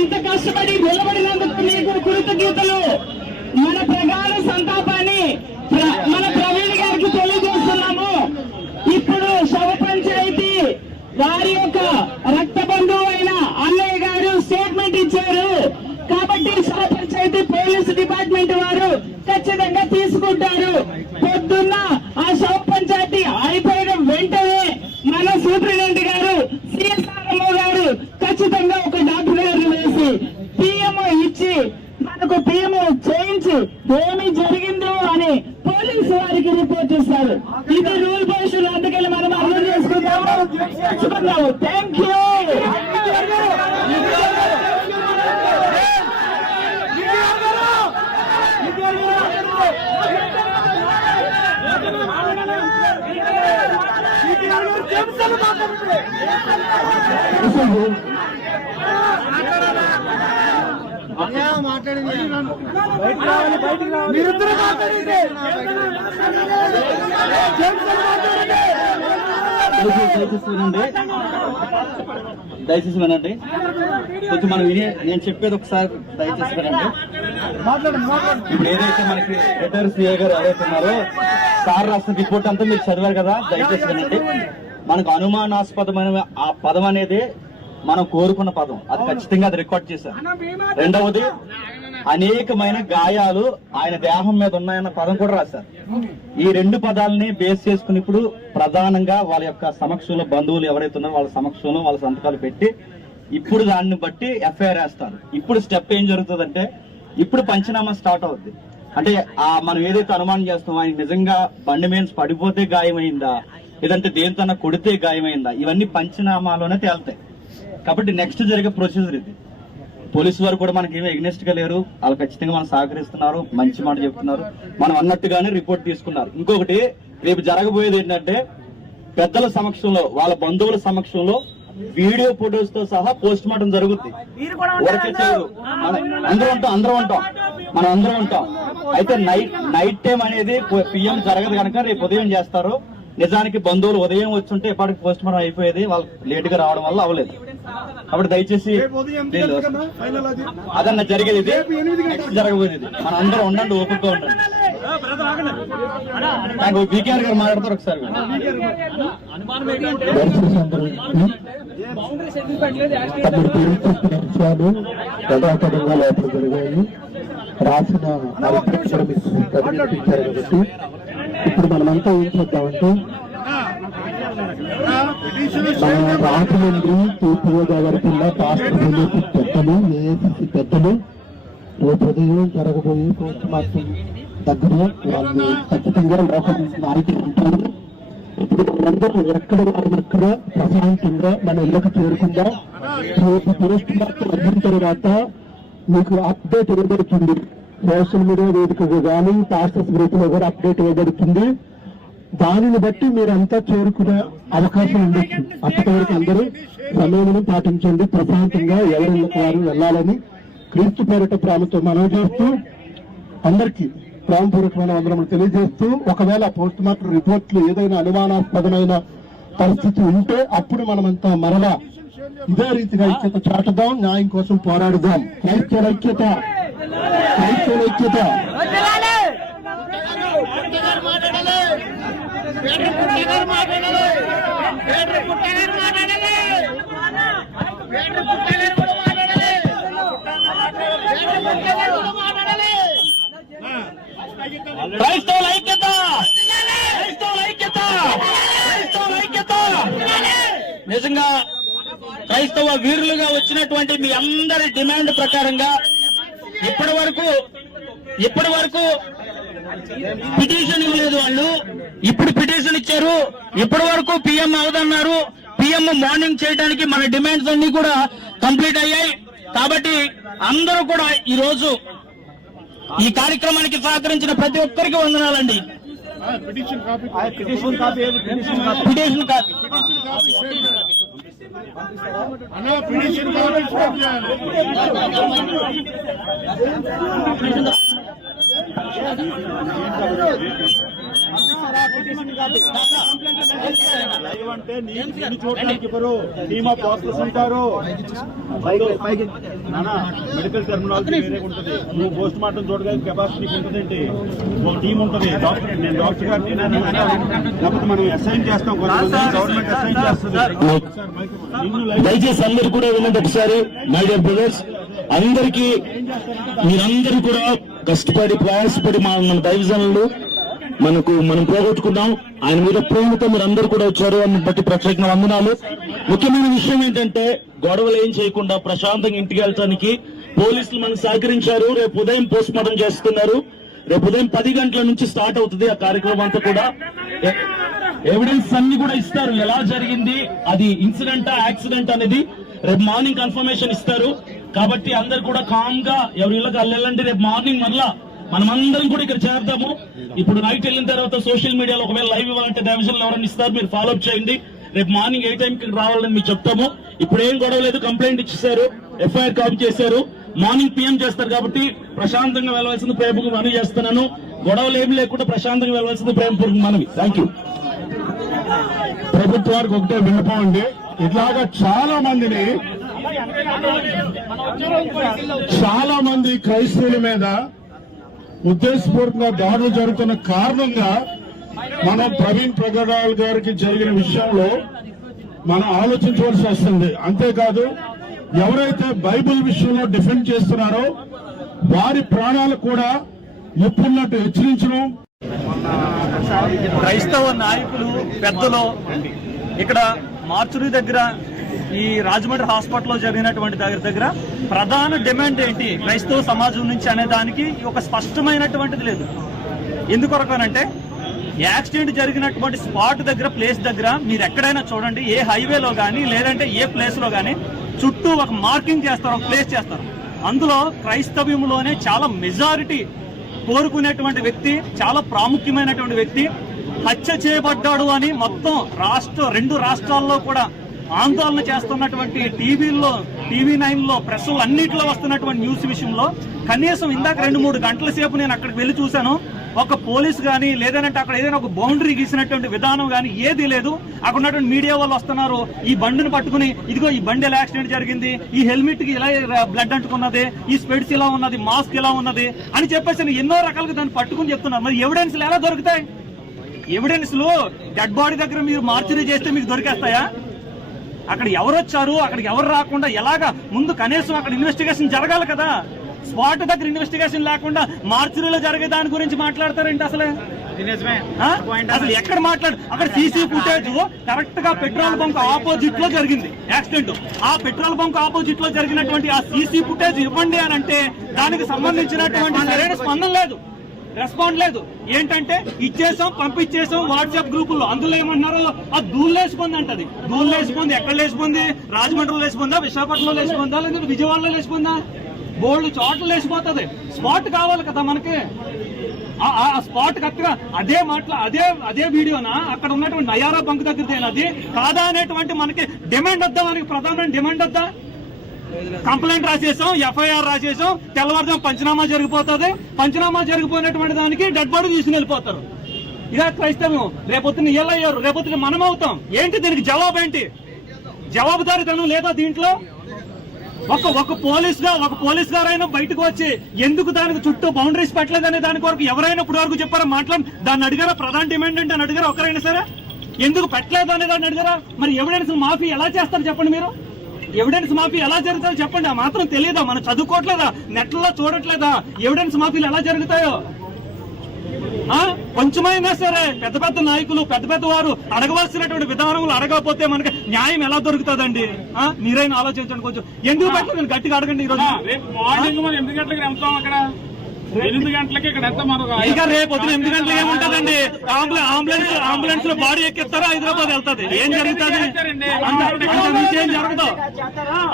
ఇంత కష్టపడి నిలబడినందుకు మీకు కృతజ్ఞతలు. మన ప్రగాఢ సంతాపాన్ని మన ప్రవీణ్ గారికి తెలియజేస్తున్నాము. ఇప్పుడు శవ పంచాయతీ వారి యొక్క రక్త బంధువు అయిన అన్నయ్య గారు స్టేట్మెంట్ ఇచ్చారు కాబట్టి శవ పంచాయతీ పోలీసు డిపార్ట్మెంట్ వారు ఖచ్చితంగా తీసుకుంటారు. పొద్దున్న ఆ శవ పంచాయతీ అయిపోయిన వెంటనే మన సూపరింటెండెంట్ గారు సిఎస్ఆర్ఎంఓ గారు ఖచ్చితంగా ఒక డాక్టర్ గారిని వేసి పిఎంఓ ఇచ్చి మనకు పిఎంఓ చేయించి ఏమి జరిగిందో అని పోలీసు వారికి రిపోర్ట్ ఇస్తారు. ఇది రూల్ పొజిషన్, అందుకని మనం అర్థం చేసుకుందాము. Thank you. దయచేసి వినండి. కొంచెం మనం నేను చెప్పేది ఒకసారి దయచేసి వినండి. ఇప్పుడు ఏదైతే మనకి రిటైర్ సిఐ గారు ఎవరైతే ఉన్నారో సార్ రాసిన రిపోర్ట్ అంతా మీరు చదివారు కదా, దయచేసి వినండి. మనకు అనుమానాస్పదమైన ఆ పదం అనేది మనం కోరుకున్న పదం, అది ఖచ్చితంగా అది రికార్డ్ చేశారు. రెండవది, అనేకమైన గాయాలు ఆయన దేహం మీద ఉన్నాయన్న పదం కూడా రాశారు. ఈ రెండు పదాలని బేస్ చేసుకుని ఇప్పుడు ప్రధానంగా వాళ్ళ యొక్క సమక్షంలో బంధువులు ఎవరైతే ఉన్నారో వాళ్ళ సమక్షంలో వాళ్ళ సంతకాలు పెట్టి ఇప్పుడు దాన్ని బట్టి ఎఫ్ఐఆర్ వేస్తారు. ఇప్పుడు స్టెప్ ఏం జరుగుతుందంటే ఇప్పుడు పంచనామా స్టార్ట్ అవుద్ది. అంటే మనం ఏదైతే అనుమానం చేస్తామో ఆయన నిజంగా బండి మీద పడిపోతే గాయమైందా లేదంటే దేనితోన్నా కొడితే గాయమైందా, ఇవన్నీ పంచనామాలోనే తేలుతాయి. కాబట్టి నెక్స్ట్ జరిగే ప్రొసీజర్ ఇది. పోలీసు వారు కూడా మనకి ఏమీ ఎగ్నెస్ట్ గా లేరు, వాళ్ళు ఖచ్చితంగా మనం సహకరిస్తున్నారు, మంచి మాట చెప్తున్నారు, మనం అన్నట్టుగానే రిపోర్ట్ తీసుకున్నారు. ఇంకొకటి, రేపు జరగబోయేది ఏంటంటే పెద్దల సమక్షంలో వాళ్ళ బంధువుల సమక్షంలో వీడియో ఫొటోస్ తో సహా పోస్ట్ మార్టం జరుగుతుంది. ఊరికే చేయరు, అందరం ఉంటాం. అయితే నైట్ టైం అనేది పిఎం జరగదు కనుక రేపు ఉదయం చేస్తారు. నిజానికి బంధువులు ఉదయం వచ్చుంటే ఎప్పటికి పోస్ట్ మార్టం అయిపోయేది, వాళ్ళు లేట్ గా రావడం వల్ల అవ్వలేదు. కాబట్టి దయచేసి అదన్నా జరిగేది ఇది, నెక్స్ట్ జరగబోయేది. మన అందరం ఉండండి, ఓపికగా ఉండండి. నాకు బీకేఆర్ గారు మాట్లాడతారు ఒకసారి. యథాతథంగా లోపల జరిగాయి రాసిన కాబట్టి ఇప్పుడు మనమంతా ఏం చేద్దామంటే మన రాజమండ్రి తూర్పుగోదావరి జిల్లా పాస్టర్ పెద్దలు ఏఐసిసి పెద్దలు రేపు ఉదయం జరగబోయే పోస్ట్ మార్టం దగ్గర వాళ్ళు ఖచ్చితంగా లోకల్ నాయకులు ఉంటారు. ఇప్పుడు అందరూ ఎక్కడ ఎక్కడ ప్రశాంతంగా మన ఇళ్ళకు చేరుకుందాం. రేపు పోస్ట్ మార్టం అయిన తర్వాత మీకు అప్డేట్ ఇవ్వబడుతుంది. సోషల్ మీడియా వేదికగా కానీ పాస్టర్స్ గ్రూప్ లో కూడా అప్డేట్ ఇవ్వబడుతుంది. దానిని బట్టి మీరంతా చేరుకునే అవకాశం ఉండొచ్చు. అప్పటి వరకు అందరూ సమయాన్ని పాటించండి, ప్రశాంతంగా ఎవరిళ్ళకు వారు వెళ్లాలని క్రీస్తు పేరిట ప్రేమతో మనవి చేస్తూ అందరికీ ప్రేమపూర్వకమైన వందనములు తెలియజేస్తూ, ఒకవేళ పోస్ట్ మార్టం రిపోర్ట్లు ఏదైనా అనుమానాస్పదమైన పరిస్థితి ఉంటే అప్పుడు మనమంతా మరలా ఇదే రీతిగా ఐక్యత చాటుదాం, న్యాయం కోసం పోరాడుదాం. క్రైస్తవుల ఐక్యత. నిజంగా క్రైస్తవ వీరులుగా వచ్చినటువంటి మీ అందరి డిమాండ్ ప్రకారంగా ఇప్పటి వరకు పిటిషన్ ఇవ్వలేదు వాళ్ళు. ఇప్పుడు పిటిషన్ ఇచ్చారు. ఇప్పటి వరకు పిఎం అవదన్నారు. పిఎం మార్నింగ్ చేయడానికి మన డిమాండ్స్ అన్ని కూడా కంప్లీట్ అయ్యాయి. కాబట్టి అందరూ కూడా ఈ రోజు ఈ కార్యక్రమానికి సహకరించిన ప్రతి ఒక్కరికి వందనాలండి. పిటిషన్ కాపీ లైవ్ అంటే నేను చూడడానికి ఎవరు టీమ్ ఆఫ్ డాక్టర్స్ ఉంటారు. మెడికల్ టెర్మినాలజీ వేరే ఉంటుంది. నువ్వు పోస్ట్ మార్టం చూడడానికి కెపాసిటీ ఉంటుందండి. ఒక టీం ఉంటుంది. డాక్టర్ నేను డాక్టర్ గారిని లేకపోతే మనం అసైన్ చేస్తాం, గవర్నమెంట్ అసైన్ చేస్తుంది. దయచేసి అందరు కూడా వినండి ఒకసారి. మై డియర్ బ్రదర్స్, అందరికీ మీరందరూ కూడా కష్టపడి ప్రయాసపడి మన దైవజనులు మనం పోగొట్టుకున్నాం. ఆయన మీద ప్రేమతో మీరు అందరూ కూడా వచ్చారు అని బట్టి ప్రత్యేక వందనాలు. ముఖ్యమైన విషయం ఏంటంటే గొడవలు ఏం చేయకుండా ప్రశాంతంగా ఇంటికి వెళ్ళటానికి పోలీసులు మనకు సహకరించారు. రేపు ఉదయం పోస్ట్ మార్టం చేస్తున్నారు. రేపు ఉదయం 10 గంటల నుంచి స్టార్ట్ అవుతుంది ఆ కార్యక్రమం అంతా కూడా. ఎవిడెన్స్ అన్ని కూడా ఇస్తారు, ఎలా జరిగింది, అది ఇన్సిడెంటా యాక్సిడెంట్ అనేది రేపు మార్నింగ్ కన్ఫర్మేషన్ ఇస్తారు. కాబట్టి అందరు కూడా కామ్ గా ఎవరి ఇళ్ళకి వెళ్ళండి. రేపు మార్నింగ్ మరలా మనమందరం కూడా ఇక్కడ చేద్దాము. ఇప్పుడు నైట్ వెళ్ళిన తర్వాత సోషల్ మీడియాలో ఒకవేళ లైవ్ ఇవ్వాలంటే డివిజన్ ఎవరైనా ఇస్తారు, మీరు ఫాలో అప్ చేయండి. రేపు మార్నింగ్ ఏ టైంకి రావాలని మీకు చెప్తాము. ఇప్పుడు ఏం గొడవ లేదు, కంప్లైంట్ ఇచ్చేసారు, ఎఫ్ఐఆర్ కాపీ చేశారు. మార్నింగ్ PM చేస్తారు కాబట్టి ప్రశాంతంగా వెళ్ళవలసింది ప్రేమకు మనవి చేస్తున్నాను. గొడవలు ఏమి లేకుండా ప్రశాంతంగా వెళ్ళవలసింది ప్రేమపూర్వక మనవి. Thank you. ప్రభుత్వానికి ఒకటే విన్నపం అండి, ఇట్లాగా చాలా మంది క్రైస్తవుల మీద ఉద్దేశపూర్వకంగా దాడులు జరుగుతున్న కారణంగా మనం ప్రవీణ్ ప్రగడాల్ గారికి జరిగిన విషయంలో మనం ఆలోచించవలసి వస్తుంది. అంతేకాదు, ఎవరైతే బైబిల్ విషయంలో డిఫెండ్ చేస్తున్నారో వారి ప్రాణాలు కూడా ఎప్పుడున్నట్టు హెచ్చరించడం. క్రైస్తవ నాయకులు పెద్దలు ఇక్కడ మార్చురీ దగ్గర ఈ రాజమండ్రి హాస్పిటల్లో జరిగినటువంటి దగ్గర ప్రధాన డిమాండ్ ఏంటి క్రైస్తవ సమాజం నుంచి అనే దానికి ఒక స్పష్టమైనటువంటిది లేదు. ఎందుకొరకనంటే యాక్సిడెంట్ జరిగినటువంటి స్పాట్ దగ్గర, ప్లేస్ దగ్గర మీరు ఎక్కడైనా చూడండి, ఏ హైవేలో కానీ లేదంటే ఏ ప్లేస్ లో కానీ చుట్టూ ఒక మార్కింగ్ చేస్తారు, ఒక ప్లేస్ చేస్తారు. అందులో క్రైస్తవ్యంలోనే చాలా మెజారిటీ కోరుకునేటువంటి వ్యక్తి, చాలా ప్రాముఖ్యమైనటువంటి వ్యక్తి హత్య చేయబడ్డాడు అని మొత్తం రెండు రాష్ట్రాల్లో కూడా ఆందోళన చేస్తున్నటువంటి TV9 లో ప్రెస్ అన్నింటిలో వస్తున్నటువంటి న్యూస్ విషయంలో కనీసం ఇందాక 2-3 గంటల సేపు నేను అక్కడికి వెళ్లి చూశాను. ఒక పోలీస్ గానీ లేదంటే అక్కడ ఏదైనా ఒక బౌండరీ గీసినటువంటి విధానం గానీ ఏదీ లేదు. అక్కడ ఉన్నటువంటి మీడియా వాళ్ళు వస్తున్నారు, ఈ బండిని పట్టుకుని ఇదిగో ఈ బండి ఎలా యాక్సిడెంట్ జరిగింది, ఈ హెల్మెట్ కి ఇలా బ్లడ్ అంటుకున్నది, ఈ స్పెడ్స్ ఇలా ఉన్నది, మాస్క్ ఇలా ఉన్నది అని చెప్పేసి ఎన్నో రకాలుగా దాన్ని పట్టుకుని చెప్తున్నారు. మరి ఎవిడెన్స్లు ఎలా దొరుకుతాయి? ఎవిడెన్స్లు డెడ్ బాడీ దగ్గర మీరు మార్చరీ చేస్తే మీకు దొరికేస్తాయా? అక్కడ ఎవరు వచ్చారు, అక్కడికి ఎవరు రాకుండా ఎలాగా ముందు కనీసం అక్కడ ఇన్వెస్టిగేషన్ జరగాలి కదా. స్పాట్ దగ్గర ఇన్వెస్టిగేషన్ లేకుండా మార్చురీలో జరిగే దాని గురించి మాట్లాడతారేంటి? అసలు ఎక్కడ అక్కడ సీసీ ఫుటేజ్ కరెక్ట్ గా పెట్రోల్ బంక్ ఆపోజిట్ లో జరిగింది యాక్సిడెంట్. ఆ పెట్రోల్ బంక్ ఆపోజిట్ లో జరిగినటువంటి ఆ సీసీ ఫుటేజ్ ఇవ్వండి అని అంటే దానికి సంబంధించినటువంటి సరైన స్పందన లేదు, రెస్పాండ్ లేదు. ఏంటంటే ఇచ్చేసాం, పంపించేసాం వాట్సాప్ గ్రూపుల్లో. అందులో ఏమన్నారు, ఆ దూళ్ళేసిపోంది అంటది. దూళ్ళేసిపోంది ఎక్కడ లేచిపోంది? రాజమండ్రిలో లేచిపోందా, విశాఖపట్నంలో లేచిపోందా, లేదంటే విజయవాడలో లేచిపోందా? బోల్డ్ చోట్ల లేచిపోతుంది. స్పాట్ కావాలి కదా మనకి. ఆ స్పాట్ కరెక్ట్గా అదే వీడియోనా అక్కడ ఉన్నటువంటి నయారా బంక్ దగ్గర అది కాదా అనేటువంటి మనకి డిమాండ్ వద్దా? మనకి ప్రధానమైన డిమాండ్ వద్దా? కంప్లైంట్ రాసేసాం, FIR రాసేసాం, తెల్లవారుజాము పంచనామా జరిగిపోతుంది. పంచనామా జరిగిపోయినటువంటి దానికి డెడ్ బాడీ తీసుకుని వెళ్ళిపోతారు. ఇదే క్రైస్తవం. రేపొద్దున ఇలా అయ్యారు, రేపొద్దున మనం అవుతాం. ఏంటి దీనికి జవాబు? ఏంటి జవాబుదారీతనం లేదా దీంట్లో? ఒక పోలీస్ గారైనా బయటకు వచ్చి ఎందుకు దానికి చుట్టూ బౌండరీస్ పెట్టలేదనే దాని కొరకు ఎవరైనా ఇప్పుడు వరకు చెప్పారా? దాన్ని అడిగారా? ప్రధాన డిమాండ్ అంటే అని అడిగారా? ఒకరైనా సరే ఎందుకు పెట్టలేదు అనే దాన్ని అడిగారా? మరి ఎవిడెన్స్ మాఫీ ఎలా చేస్తారు చెప్పండి మీరు? ఎవిడెన్స్ మాఫీ ఎలా జరుగుతాయో చెప్పండి. ఆ మాత్రం తెలియదా? మనం చదువుకోవట్లేదా? నెట్లలో చూడట్లేదా ఎవిడెన్స్ మాఫీలు ఎలా జరుగుతాయో? కొంచెమైనా సరే పెద్ద నాయకులు, పెద్ద వారు అడగవలసినటువంటి విధానములు అడగకపోతే మనకి న్యాయం ఎలా దొరుకుతుందండి? మీరైనా ఆలోచించండి కొంచెం. ఎందుకు పెట్టలేదు గట్టిగా అడగండి. ఈ రోజు మార్నింగ్ 8 గంటలకు వెళ్తాం, అక్కడ 8 గంటలకి ఇక్కడ ఎంత ఇక రేపు పొద్దున 8 గంటలకు ఏముంటదండి? అంబులెన్స్ లో బాడీ ఎక్కిస్తారా, హైదరాబాద్ వెళ్తుంది. ఏం జరుగుతుంది?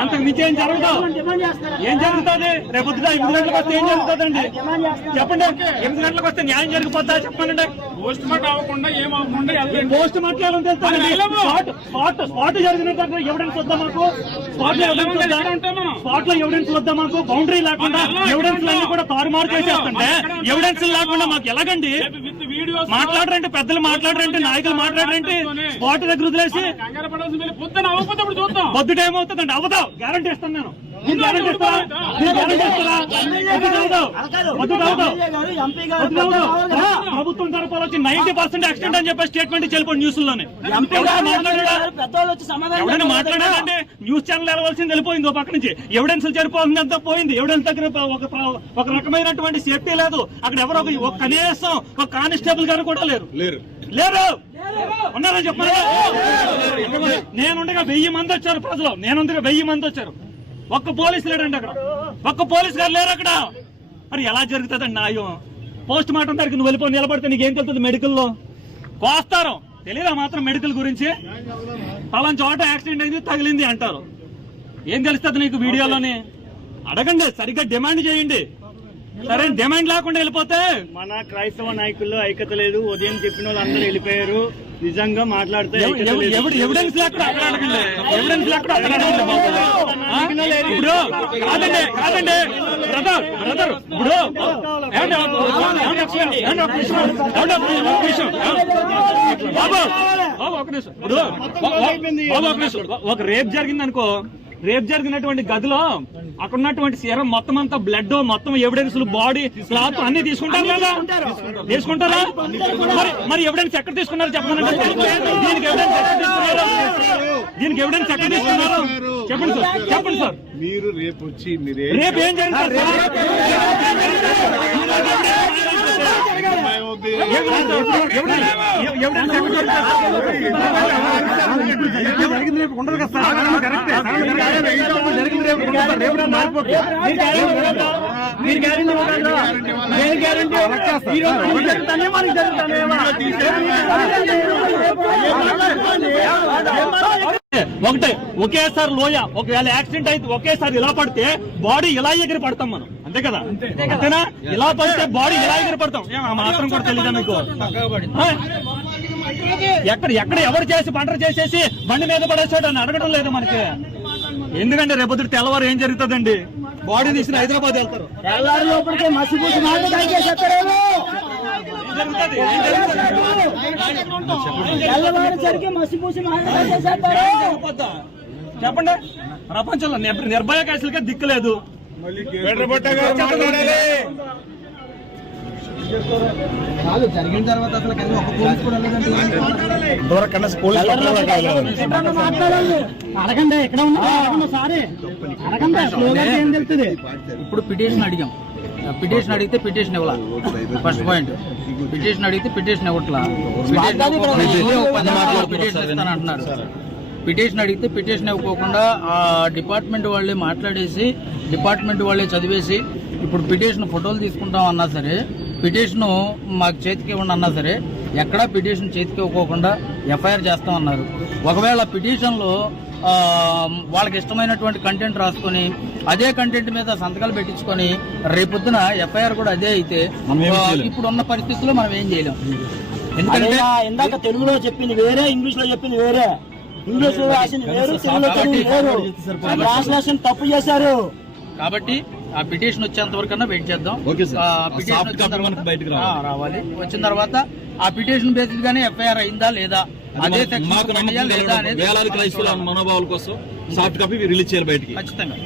అంతకు మించి ఏం జరగదు. ఏం జరుగుతుంది? రేపు పొద్దున 8 గంటలకు వస్తే ఏం జరుగుతుందండి? చెప్పండి. 8 గంటలకు వస్తే న్యాయం జరిగిపోతా చెప్పండి. పోస్ట్ మార్టం అవ్వకుండా ఏమవుతుంది? పోస్ట్ మార్టం స్పాట్ జరిగినట్టు ఎవిడెన్స్ వద్దా మాకు? స్పాట్ లో ఎవిడెన్స్ వద్దా మాకు? బౌండరీ లేకుండా ఎవిడెన్స్ కూడా తారుమారు చేసి చేస్తుంటే ఎవిడెన్స్ లేకుండా మాకు ఎలాగండి? మాట్లాడరంటే పెద్దలు మాట్లాడరంటే నాయకులు మాట్లాడరంటే స్పాట్ దగ్గర వదిలేసి పొద్దుట ఏమవుతుందండి? అవదావు గ్యారంటీ ఇస్తాను నేను. ప్రభుత్వం తరపున వచ్చి 90% యాక్సిడెంట్ అని చెప్పి స్టేట్మెంట్ చెల్లిపోయి న్యూస్ లోనే. ఎవరైనా మాట్లాడాలంటే న్యూస్ ఛానల్ వెళ్ళవలసింది వెళ్ళిపోయింది. ఓ పక్క నుంచి ఎవిడెన్స్ సరిపోతుంది అంతా పోయింది. ఎవిడెన్స్ దగ్గర ఒక రకమైనటువంటి సేఫ్టీ లేదు. అక్కడ ఎవరో ఒక కనీసం ఒక కానిస్టేబుల్ గారు కూడా లేరు. ఉన్నారని చెప్పారు. నేనుండగా 1000 మంది వచ్చారు ప్రజలు. నేనుండగా 1000 మంది వచ్చారు. ఒక్క పోలీసు లేడండి అక్కడ. ఒక్క పోలీసు గారు లేరు అక్కడ. మరి ఎలా జరుగుతుందండి న్యాయం? పోస్ట్ మార్టం దగ్గరికి నువ్వు వెళ్ళిపోయి నిలబడితే నీకేం తెలుస్తుంది? మెడికల్లో కోస్తారు. తెలీదా మాత్రం మెడికల్ గురించి? పలానా చోట యాక్సిడెంట్ అయింది తగిలింది అంటారు. ఏం తెలుస్తుంది నీకు వీడియోలోని? అడగండి, సరిగ్గా డిమాండ్ చేయండి. సరే డిమాండ్ లేకుండా వెళ్ళిపోతే మన క్రైస్తవ నాయకుల్లో ఐక్యత లేదు. ఉదయం చెప్పిన వాళ్ళు అందరూ వెళ్ళిపోయారు. నిజంగా మాట్లాడితే ఎవిడెన్స్ లేకుండా అక్కడ అడగండి. ఎవిడెన్స్ లేకుండా అక్కడ అడగండి బాబు. ఇప్పుడు కాదండి బ్రదర్ ఇప్పుడు ఒక రేప్ జరిగింది అనుకో. రేప్ జరిగినటువంటి గదిలో అక్కడ ఉన్నటువంటి సీరం మొత్తం అంతా బ్లడ్ మొత్తం ఎవిడెన్స్ బాడీ క్లాత్ అన్ని తీసుకుంటారు కదా? తీసుకుంటారా? మరి ఎవిడెన్స్ ఎక్కడ తీసుకున్నారు చెప్పండి. దీనికి ఎవిడెన్స్ ఎక్కడ తీసుకున్నారు? దీనికి ఎవిడెన్స్ ఎక్కడ తీసుకున్నారు చెప్పండి సార్. చెప్పండి సార్. మీరు రేపు వచ్చి రేపు ఏం జరిగింది? ఉండదు కదా సార్. ఒకటే ఒకేసారి లోయ ఒకవేళ యాక్సిడెంట్ అయితే ఒకేసారి ఇలా పడితే బాడీ ఇలా ఎగిరి పడతాం మనం. అంతే కదా? అంతేనా? ఇలా పడితే బాడీ ఇలా ఎగిరి పడతాం. మాత్రం కూడా తెలీదా మీకు? ఎక్కడ ఎవరు చేసి పంటలు చేసేసి బండి మీద పడేసాడు అని అడగడం లేదు మనకి. ఎందుకంటే రేపొద్దు తెల్లవారు ఏం జరుగుతుందండి? బాడీ తీసుకుని హైదరాబాద్ వెళ్తారు. చెప్పండి. ప్రపంచంలో నిర్భయ కేసులకే దిక్కు లేదు. జరిగిన తర్వాత అసలు ఒక పోలీస్ కూడా అడగండి. ఎక్కడ ఉన్నా సారీ అడగండి. ఏం తెలుస్తుంది? ఇప్పుడు పిటిషన్ అడిగాం. పిటిషన్ అడిగితే పిటిషన్ ఇవ్వాల. ఫస్ట్ పాయింట్ పిటిషన్ అడిగితే పిటిషన్ ఇవ్వట్లా. పిటిషన్ ఇస్తానంటున్నారు. పిటిషన్ అడిగితే పిటిషన్ ఇవ్వకోకుండా ఆ డిపార్ట్మెంట్ వాళ్ళే మాట్లాడేసి డిపార్ట్మెంట్ వాళ్ళే చదివేసి ఇప్పుడు పిటిషన్ ఫోటోలు తీసుకుంటాం అన్నా సరే, పిటిషన్ మాకు చేతికి ఇవ్వండి అన్నా సరే, ఎక్కడా పిటిషన్ చేతికి ఇవ్వకోకుండా ఎఫ్ఐఆర్ చేస్తామన్నారు. ఒకవేళ పిటిషన్లో వాళ్ళకి ఇష్టమైనటువంటి కంటెంట్ రాసుకొని అదే కంటెంట్ మీద సంతకాలు పెట్టించుకొని రేపొద్దున ఎఫ్ఐఆర్ కూడా అదే అయితే ఇప్పుడు ఉన్న పరిస్థితుల్లో మనం ఏం చేయలేం. ఎందుకంటే ఇందాక తెలుగులో చెప్పింది వేరే, ఇంగ్లీష్ లో చెప్పింది వేరే. ఇంగ్లీష్ లో రాసింది వేరు, తెలుగులో వేరు. ట్రాన్స్లేషన్ తప్పు చేశారు. కాబట్టి ఆ పిటిషన్ వచ్చేంత వరకు వెయిట్ చేద్దాం. రావాలి. వచ్చిన తర్వాత ఆ పిటిషన్ బేసిస్ గానే ఎఫ్ఐఆర్ అయిందా లేదా, అదే వేలాది క్రైస్తవుల మనోభావాల కోసం సాఫ్ట్ కాపీ రిలీజ్ చేయాలి బయటికి. ఖచ్చితంగా.